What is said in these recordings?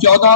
14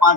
5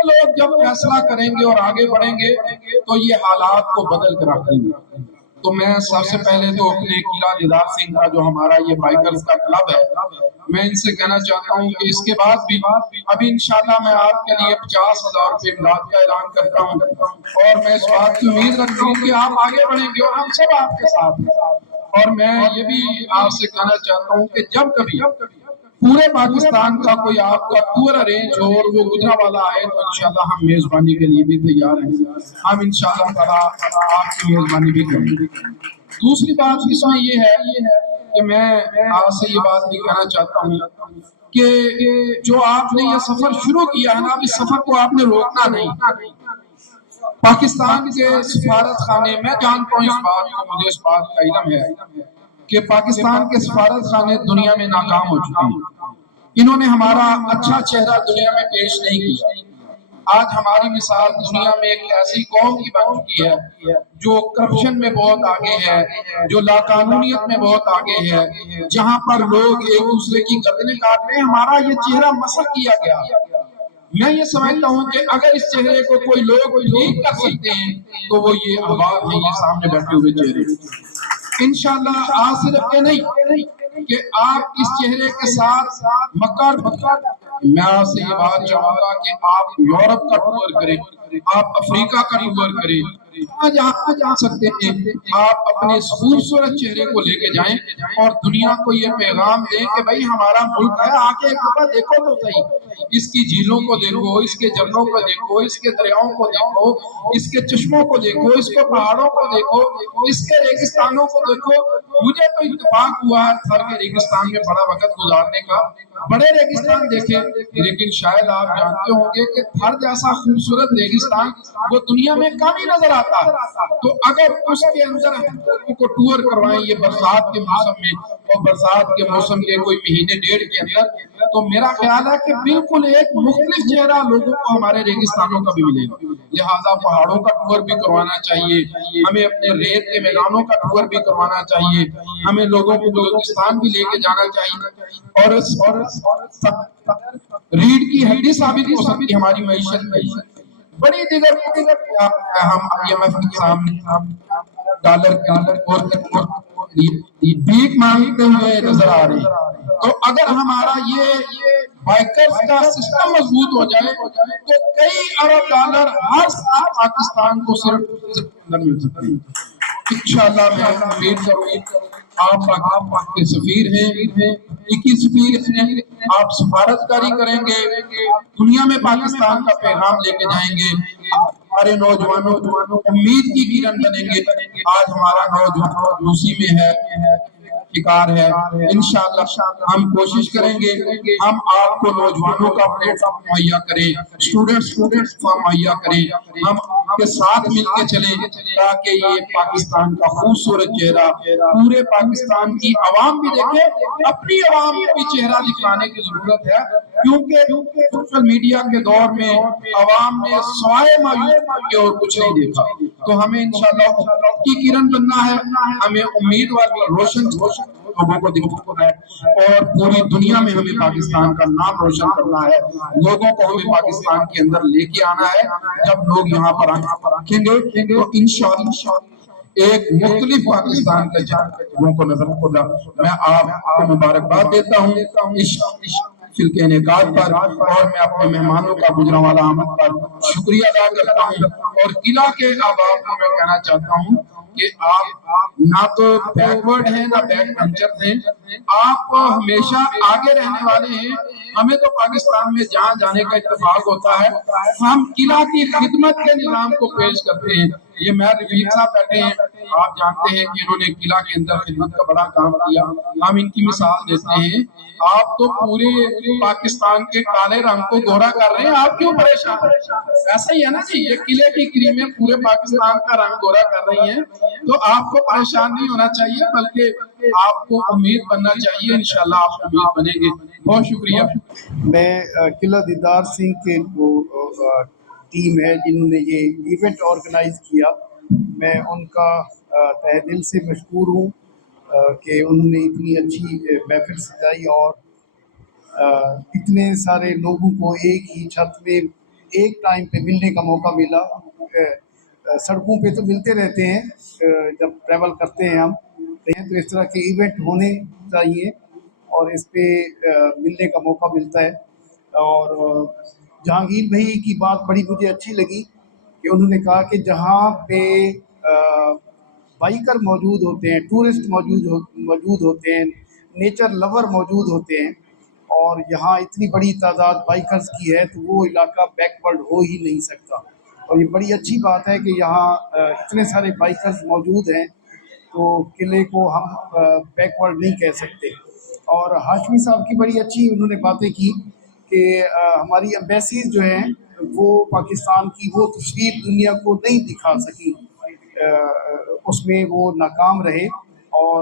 یہ لوگ جب فیصلہ کریں گے اور آگے بڑھیں گے تو یہ حالات کو بدل کر رکھ دیں گے. تو میں سب سے پہلے تو اپنے قلعہ دیدار سنگھ کا جو ہمارا یہ بائکرز کا کلب ہے میں ان سے کہنا چاہتا ہوں کہ اس کے بعد بھی ابھی انشاءاللہ میں آپ کے لیے 50,000 روپے امداد کا اعلان کرتا ہوں اور میں اس بات کی امید رکھتا ہوں کہ آپ آگے بڑھیں گے اور ہم سب آپ کے ساتھ ہیں. اور میں یہ بھی آپ سے کہنا چاہتا ہوں کہ جب کبھی پورے پاکستان کا کوئی آپ کا ٹور ارینج ہو اور وہ گجرانوالہ آئے تو انشاءاللہ ہم میزبانی کے لیے بھی تیار ہیں. ہم انشاءاللہ تعالیٰ آپ کی میزبانی بھی کریں گے. دوسری بات اس میں یہ ہے کہ میں آپ سے یہ بات بھی کہنا چاہتا ہوں کہ جو آپ نے یہ سفر شروع کیا ہے نا اب اس سفر کو آپ نے روکنا نہیں. پاکستان کے سفارت خانے میں جانتا ہوں اس بات کو مجھے اس بات کا علم ہے کہ پاکستان کے سفارت خانے دنیا میں ناکام ہو چکے ہیں. انہوں نے ہمارا اچھا چہرہ دنیا میں پیش نہیں کیا. آج ہماری مثال دنیا میں ایک ایسی قوم کی بن چکی ہے جو کرپشن میں بہت آگے ہے, جو لاقانونیت میں بہت آگے ہے, جہاں پر لوگ ایک دوسرے کی گردنیں کاٹ رہے ہیں. ہمارا یہ چہرہ مسخ کیا گیا. میں یہ سمجھتا ہوں کہ اگر اس چہرے کو کوئی لوگ ٹھیک کر سکتے ہیں تو وہ یہ احباب ہیں, یہ سامنے بیٹھے ہوئے چہرے. انشاءاللہ آج صرف یہ نہیں کہ آپ اس چہرے کے ساتھ مکر میں آپ سے یہ بات چاہوں گا کہ آپ یورپ کا ٹور کریں, آپ افریقہ کا ٹور کریں, جہاں جا سکتے ہیں آپ اپنے اس خوبصورت چہرے کو لے کے جائیں اور دنیا کو یہ پیغام دیں کہ بھائی ہمارا ملک ہے, آ کے ایک دفعہ دیکھو تو صحیح. اس کی جھیلوں کو دیکھو, اس کے جھرنوں کو دیکھو, اس کے دریاؤں کو دیکھو, اس کے چشموں کو دیکھو, اس کے پہاڑوں کو دیکھو, اس کے ریگستانوں کو دیکھو. مجھے تو اتفاق ہوا ہے تھر کے ریگستان میں بڑا وقت گزارنے کا. بڑے ریگستان دیکھے لیکن شاید آپ جانتے ہوں گے کہ تھر جیسا خوبصورت ریگستان وہ دنیا میں کم ہی نظر آتا ہے. تو اگر اس کے اندر ہم کو ٹور کروائیں یہ برسات کے موسم میں اور برسات کے موسم کے کوئی مہینے ڈیڑھ کے اندر تو میرا خیال ہے کہ بالکل ایک مختلف چہرہ لوگوں کو ہمارے ریگستانوں کا بھی ملے گا. لہٰذا پہاڑوں کا ٹور بھی کروانا چاہیے, ہمیں اپنے ریت کے میدانوں کا ٹور بھی کروانا چاہیے, ہمیں لوگوں کو بلوچستان بھی لے کے جانا چاہیے. اور ریڑھ کی ہڈی ثابت ہو سکتی ہماری معیشت میں. بڑی دیگر ہم IMF کے سامنے ڈالر اور بھیک مانگتے ہوئے نظر آ رہے ہیں. تو اگر ہمارا یہ بائکرز کا سسٹم مضبوط ہو جائے تو کئی ارب ڈالر ہر سال پاکستان کو صرف مل سکتے ہیں. انشاءاللہ میں امید کروں آپ کے سفیر ہیں, 21 سفیر ہیں, آپ سفارت کاری کریں گے, دنیا میں پاکستان کا پیغام لے کے جائیں گے. ہمارے نوجوانوں امید کی کرن بنیں گے. آج ہمارا نوجوان روسی میں ہے, شکار ہے. انشاءاللہ ہم کوشش کریں گے ہم آپ کو نوجوانوں کا پلیٹ فارم مہیا کریں, اسٹوڈنٹس کو مہیا کریں, ہم آپ کے ساتھ مل کے چلیں تاکہ یہ پاکستان کا خوبصورت چہرہ پورے پاکستان کی عوام بھی دیکھے. اپنی عوام کو بھی چہرہ دکھانے کی ضرورت ہے کیونکہ سوشل میڈیا کے دور میں عوام نے سوائے مایوسی کے اور کچھ نہیں دیکھا. تو ہمیں انشاءاللہ کی کرن بننا ہے, ہمیں امیدوار روشن لوگوں کو دکھانا ہے اور پوری دنیا میں ہمیں پاکستان کا نام روشن کرنا ہے. لوگوں کو ہمیں پاکستان کے اندر لے کے آنا ہے. جب لوگ یہاں پر رکھیں گے تو انشاءاللہ ایک مختلف پاکستان کے لوگوں کو نظر ہوگا. میں آپ کو مبارکباد دیتا ہوں اس کے انعقاد پر, اور میں اپنے مہمانوں کا گجرانوالہ آمد پر شکریہ ادا کرتا ہوں. اور قلعہ کے احباب کو میں کہنا چاہتا ہوں کہ آپ نہ تو بیکورڈ ہیں نہ بیک بینچر ہیں, آپ ہمیشہ آگے رہنے والے ہیں. ہمیں تو پاکستان میں جہاں جانے کا اتفاق ہوتا ہے ہم قلعہ کی خدمت کے نظام کو پیش کرتے ہیں. یہ میں رفیق صاحب بیٹھے ہیں, آپ جانتے ہیں کہ انہوں نے قلعہ کے اندر خدمت کا بڑا کام کیا. ہم ان کی مثال دیتے ہیں. آپ تو پورے پاکستان کے کالے رنگ کو گورا کر رہے ہیں, آپ کیوں پریشان ہیں؟ ایسا ہی ہے نا جی, یہ قلعے کی کریمیں پورے پاکستان کا رنگ گورا کر رہی ہیں. تو آپ کو پریشان نہیں ہونا چاہیے بلکہ آپ کو امید بننا چاہیے. انشاءاللہ آپ امید بنیں گے. بہت شکریہ. میں قلعہ دیدار سنگھ کے ٹیم ہے جنہوں نے یہ ایونٹ آرگنائز کیا, میں ان کا تہ دل سے مشکور ہوں کہ انہوں نے اتنی اچھی محفل سجائی اور اتنے سارے لوگوں کو ایک ہی چھت میں ایک ٹائم پہ ملنے کا موقع ملا. سڑکوں پہ تو ملتے رہتے ہیں جب ٹریول کرتے ہیں ہم کہیں, تو اس طرح کے ایونٹ ہونے چاہیے اور اس پہ ملنے کا موقع ملتا ہے. اور جہانگیر بھائی کی بات بڑی مجھے اچھی لگی کہ انہوں نے کہا کہ جہاں پہ بائیکر موجود ہوتے ہیں, ٹورسٹ موجود ہوتے ہیں, نیچر لور موجود ہوتے ہیں, اور یہاں اتنی بڑی تعداد بائیکرز کی ہے, تو وہ علاقہ بیکورڈ ہو ہی نہیں سکتا. اور یہ بڑی اچھی بات ہے کہ یہاں اتنے سارے بائیکرز موجود ہیں, تو قلعے کو ہم بیکورڈ نہیں کہہ سکتے. اور ہاشمی صاحب کی بڑی اچھی انہوں نے باتیں کی کہ ہماری ایمبیسیز جو ہیں وہ پاکستان کی وہ تصویر دنیا کو نہیں دکھا سکی, اس میں وہ ناکام رہے. اور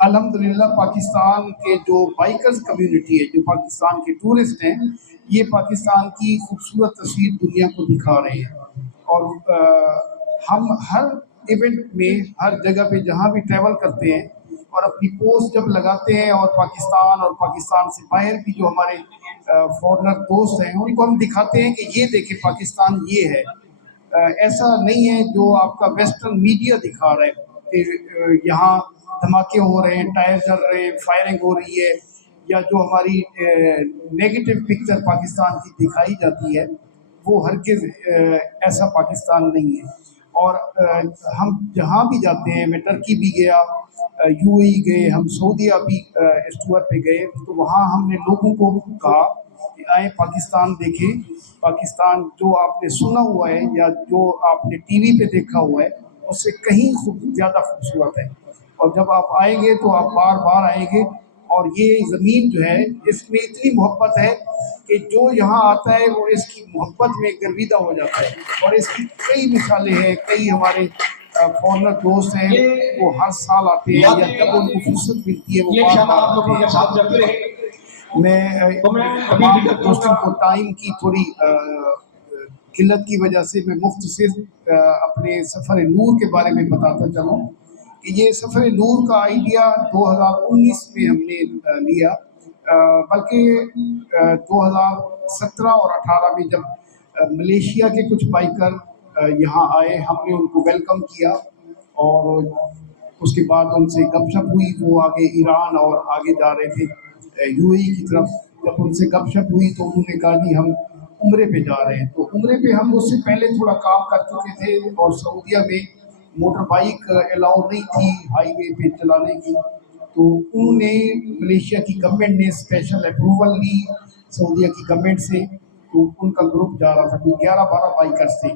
الحمدللہ پاکستان کے جو بائیکرز کمیونٹی ہے, جو پاکستان کے ٹورسٹ ہیں, یہ پاکستان کی خوبصورت تصویر دنیا کو دکھا رہے ہیں. اور ہم ہر ایونٹ میں, ہر جگہ پہ جہاں بھی ٹریول کرتے ہیں اور اپنی پوسٹ جب لگاتے ہیں, اور پاکستان سے باہر بھی جو ہمارے فورنر دوست ہیں ان کو ہم دکھاتے ہیں کہ یہ دیکھیں پاکستان یہ ہے. ایسا نہیں ہے جو آپ کا ویسٹرن میڈیا دکھا رہا ہے کہ یہاں دھماکے ہو رہے ہیں, ٹائر جل رہے ہیں, فائرنگ ہو رہی ہے, یا جو ہماری نیگیٹو پکچر پاکستان کی دکھائی جاتی ہے, وہ ہرگز ایسا پاکستان نہیں ہے. اور ہم جہاں بھی جاتے ہیں, میں ٹرکی بھی گیا, UAE گئے, ہم سعودیہ بھی اس ٹور پہ گئے, تو وہاں ہم نے لوگوں کو کہا کہ آئیں پاکستان دیکھیں. پاکستان جو آپ نے سنا ہوا ہے یا جو آپ نے ٹی وی پہ دیکھا ہوا ہے اس سے کہیں زیادہ خوبصورت ہے. اور جب آپ آئیں گے تو آپ بار بار آئیں گے. اور یہ زمین جو ہے اس میں اتنی محبت ہے کہ جو یہاں آتا ہے وہ اس کی محبت میں گرویدہ ہو جاتا ہے. اور اس کی کئی مثالیں ہیں, کئی ہمارے فورنر دوست ہیں وہ ہر سال آتے ہیں, یا جب ان کو فرصت ملتی ہے وہ یہ بار انشاءاللہ بار آپ لوگوں آتے کے ہیں. ساتھ جڑتے رہیں. میں تو میں ابھی تمام ذکر کروں دوستوں گا کو ٹائم کی تھوڑی قلت کی وجہ سے میں مختصر اپنے سفر نور کے بارے میں بتاتا چلوں کہ یہ سفر نور کا آئیڈیا 2019 میں ہم نے لیا, بلکہ 2017 اور 18 میں جب ملیشیا کے کچھ بائیکر یہاں آئے, ہم نے ان کو ویلکم کیا اور اس کے بعد ان سے گپ شپ ہوئی. وہ آگے ایران اور آگے جا رہے تھے UAE کی طرف. جب ان سے گپ شپ ہوئی تو انہوں نے کہا جی ہم عمرے پہ جا رہے ہیں. تو عمرے پہ ہم اس سے پہلے تھوڑا کام کر چکے تھے, اور سعودیہ میں موٹر بائک الاؤ نہیں تھی ہائی وے پہ چلانے کی. تو انہوں نے ملیشیا کی گورنمنٹ نے اسپیشل اپروول لی سعودیہ کی گورنمنٹ سے, تو ان کا گروپ جا رہا تھا, کوئی 11-12 بائکرس تھے.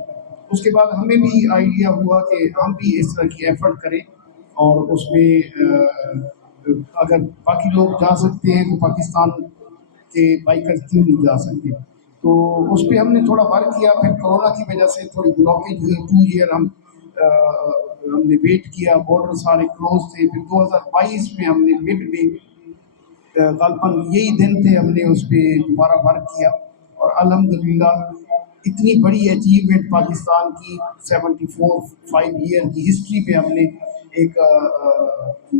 اس کے بعد ہمیں بھی آئیڈیا ہوا کہ ہم بھی اس طرح کی ایفرٹ کریں, اور اس میں اگر باقی لوگ جا سکتے ہیں تو پاکستان کے بائکر کیوں نہیں جا سکتے. تو اس پہ ہم نے تھوڑا ورک کیا. پھر کورونا کی وجہ سے تھوڑی بلاکیج ہوئی, 2 ایئر ہم نے ویٹ کیا, بارڈر سارے کلوز تھے. پھر 2022 میں ہم نے مڈ میں غالباً یہی دن تھے, ہم نے اس پہ دوبارہ ورک کیا. اور الحمدللہ اتنی بڑی اچیومنٹ پاکستان کی 74 ایئر کی ہسٹری پہ ہم نے ایک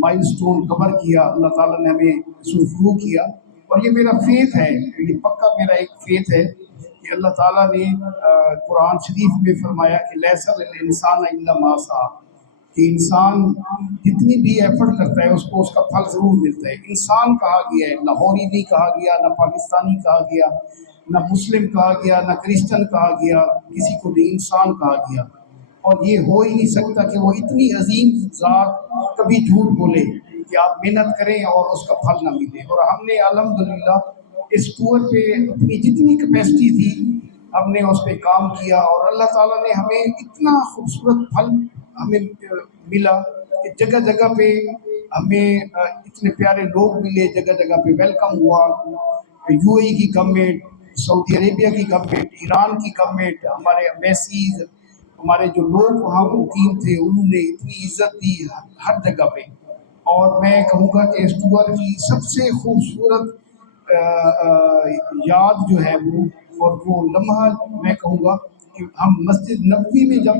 مائل سٹون کور کیا. اللہ تعالیٰ نے ہمیں سرفرو کیا, اور یہ میرا فیتھ ہے, یہ پکا میرا ایک فیتھ ہے کہ اللہ تعالیٰ نے قرآن شریف میں فرمایا کہ لیس للانسان الا ما سعی, کہ انسان جتنی بھی ایفرٹ کرتا ہے اس کو اس کا پھل ضرور ملتا ہے. انسان کہا گیا ہے, لاہوری نہیں کہا گیا, نہ پاکستانی کہا گیا, نہ مسلم کہا گیا, نہ کرسچن کہا گیا, کسی کو بھی انسان کہا گیا. اور یہ ہو ہی نہیں سکتا کہ وہ اتنی عظیم ذات کبھی جھوٹ بولے کہ آپ محنت کریں اور اس کا پھل نہ ملے. اور ہم نے الحمدللہ اس ٹور پہ اپنی جتنی کیپیسٹی تھی ہم نے اس پہ کام کیا, اور اللہ تعالیٰ نے ہمیں اتنا خوبصورت پھل ہمیں ملا کہ جگہ جگہ پہ ہمیں اتنے پیارے لوگ ملے, جگہ جگہ پہ ویلکم ہوا. UAE کی گورنمنٹ, سعودی عربیہ کی گورنمنٹ, ایران کی گورنمنٹ, ہمارے ایمبیسیز, ہمارے جو لوگ وہاں مقیم تھے انہوں نے اتنی عزت دی ہر جگہ پہ. اور میں کہوں گا کہ اس ٹور کی سب سے خوبصورت یاد جو ہے وہ لمحہ میں کہوں گا کہ ہم مسجد نبوی میں جب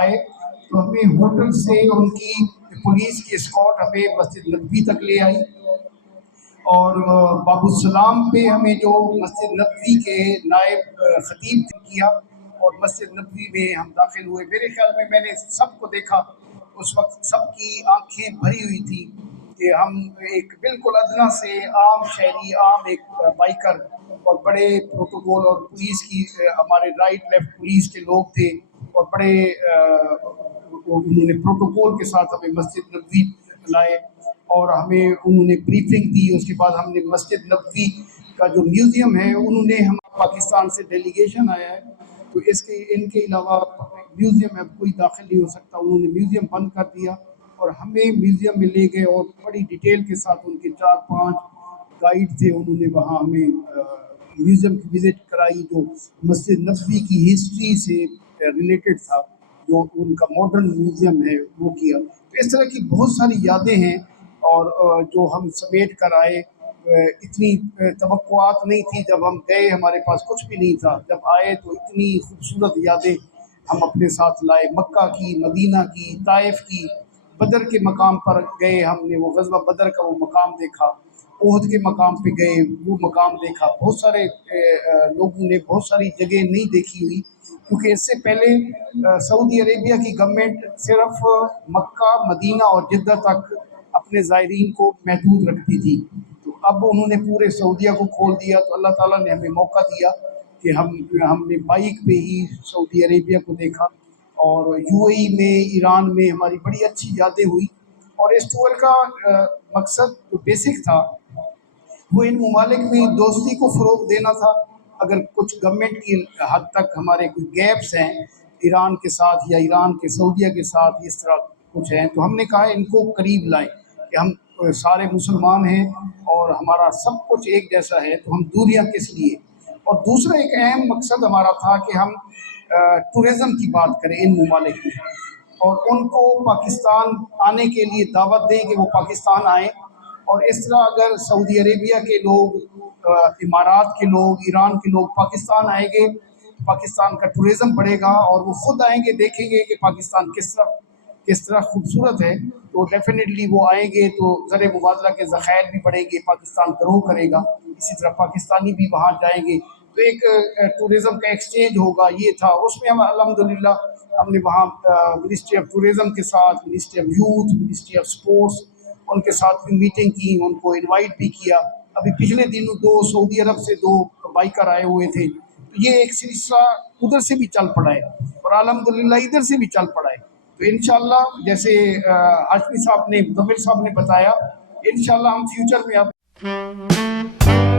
آئے تو ہمیں ہوٹل سے ان کی پولیس کی اسکارٹ ہمیں مسجد نبوی تک لے آئی, اور باب السلام پہ ہمیں جو مسجد نبوی کے نائب خطیب کیا اور مسجد نبوی میں ہم داخل ہوئے. میرے خیال میں نے سب کو دیکھا اس وقت سب کی آنکھیں بھری ہوئی تھی کہ ہم ایک بالکل ادنا سے عام شہری عام ایک بائکر اور بڑے پروٹوکول اور پولیس کی ہمارے رائٹ لیفٹ پولیس کے لوگ تھے اور بڑے انہوں نے پروٹوکول کے ساتھ ہمیں مسجد نبوی لائے اور ہمیں انہوں نے بریفنگ دی. اس کے بعد ہم نے مسجد نبوی کا جو میوزیم ہے انہوں نے ہم پاکستان سے ڈیلیگیشن آیا ہے تو ان کے علاوہ میوزیم میں کوئی داخل نہیں ہو سکتا. انہوں نے میوزیم بند کر دیا اور ہمیں میوزیم میں لے گئے اور بڑی ڈیٹیل کے ساتھ ان کے 4-5 گائیڈ تھے. انہوں نے وہاں ہمیں میوزیم کی وزٹ کرائی جو مسجد نبوی کی ہسٹری سے ریلیٹڈ تھا, جو ان کا ماڈرن میوزیم ہے وہ کیا. تو اس طرح کی بہت ساری یادیں ہیں اور جو ہم سمیٹ کر آئے. اتنی توقعات نہیں تھی جب ہم گئے, ہمارے پاس کچھ بھی نہیں تھا. جب آئے تو اتنی خوبصورت یادیں ہم اپنے ساتھ لائے, مکہ کی, مدینہ کی, طائف کی, بدر کے مقام پر گئے. ہم نے وہ غزوہ بدر کا وہ مقام دیکھا, احد کے مقام پہ گئے وہ مقام دیکھا. بہت سارے لوگوں نے بہت ساری جگہ نہیں دیکھی ہوئی کیونکہ اس سے پہلے سعودی عربیہ کی گورنمنٹ صرف مکہ, مدینہ اور جدہ تک اپنے زائرین کو محدود رکھتی تھی. تو اب انہوں نے پورے سعودیہ کو کھول دیا. تو اللہ تعالیٰ نے ہمیں موقع دیا کہ ہم نے بائک پہ ہی سعودی عربیہ کو دیکھا اور UAE میں, ایران میں ہماری بڑی اچھی یادیں ہوئی. اور اس ٹور کا مقصد جو بیسک تھا وہ ان ممالک میں دوستی کو فروغ دینا تھا. اگر کچھ گورنمنٹ کی حد تک ہمارے کچھ گیپس ہیں ایران کے ساتھ یا ایران کے سعودیہ کے ساتھ اس طرح کچھ ہیں تو ہم نے کہا ان کو قریب لائیں کہ ہم سارے مسلمان ہیں اور ہمارا سب کچھ ایک جیسا ہے تو ہم دوریاں کس لیے. اور دوسرا ایک اہم مقصد ہمارا تھا کہ ہم ٹورزم کی بات کریں ان ممالک میں اور ان کو پاکستان آنے کے لیے دعوت دیں کہ وہ پاکستان آئیں. اور اس طرح اگر سعودی عربیہ کے لوگ, امارات کے لوگ, ایران کے لوگ پاکستان آئیں گے, پاکستان کا ٹورزم بڑھے گا اور وہ خود آئیں گے, دیکھیں گے کہ پاکستان کس طرح خوبصورت ہے تو ڈیفینیٹلی وہ آئیں گے تو زر مبادلہ کے ذخائر بھی بڑھیں گے, پاکستان گرو کرے گا. اسی طرح پاکستانی بھی وہاں جائیں گے تو ایک ٹورزم کا ایکسچینج ہوگا. یہ تھا اس میں ہم الحمدللہ ہم نے وہاں منسٹری آف ٹورزم کے ساتھ, ministry of youth, ministry of sports, ان کے ساتھ بھی میٹنگ کی, ان کو انوائٹ بھی کیا. ابھی پچھلے دنوں 2 سعودی عرب سے 2 بائکر آئے ہوئے تھے تو یہ ایک سلسلہ ادھر سے بھی چل پڑا ہے اور الحمدللہ ادھر سے بھی چل پڑا ہے. تو انشاءاللہ جیسے ہاشمی صاحب نے, مدمر صاحب نے بتایا, انشاءاللہ ہم فیوچر میں اب